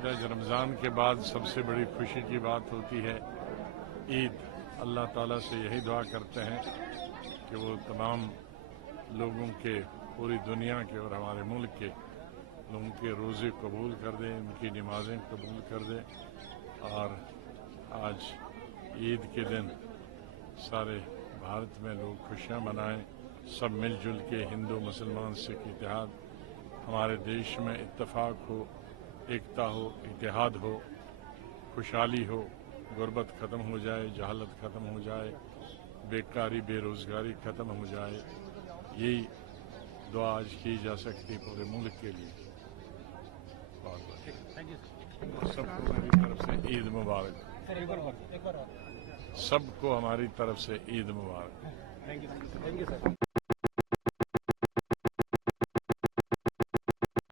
जाहिद है रमज़ान के बाद सबसे बड़ी खुशी की बात होती है ईद। अल्लाह ताला से यही दुआ करते हैं कि वो तमाम लोगों के, पूरी दुनिया के और हमारे मुल्क के लोगों के रोज़े कबूल कर दें, उनकी नमाज़ें कबूल कर दें। और आज ईद के दिन सारे भारत में लोग खुशियाँ मनाएं, सब मिलजुल के, हिंदू मुसलमान सिख इत्तेहाद, हमारे देश में इत्तेफाक हो, एकता हो, इत्तेहाद हो, खुशहाली हो, गुर्बत ख़त्म हो जाए, जहालत ख़त्म हो जाए, बेकारी बेरोज़गारी ख़त्म हो जाए। यही दुआ आज की जा सकती है पूरे मुल्क के लिए। और सबको मेरी तरफ से ईद मुबारक। सबको हमारी तरफ से ईद मुबारक। Thank you sir.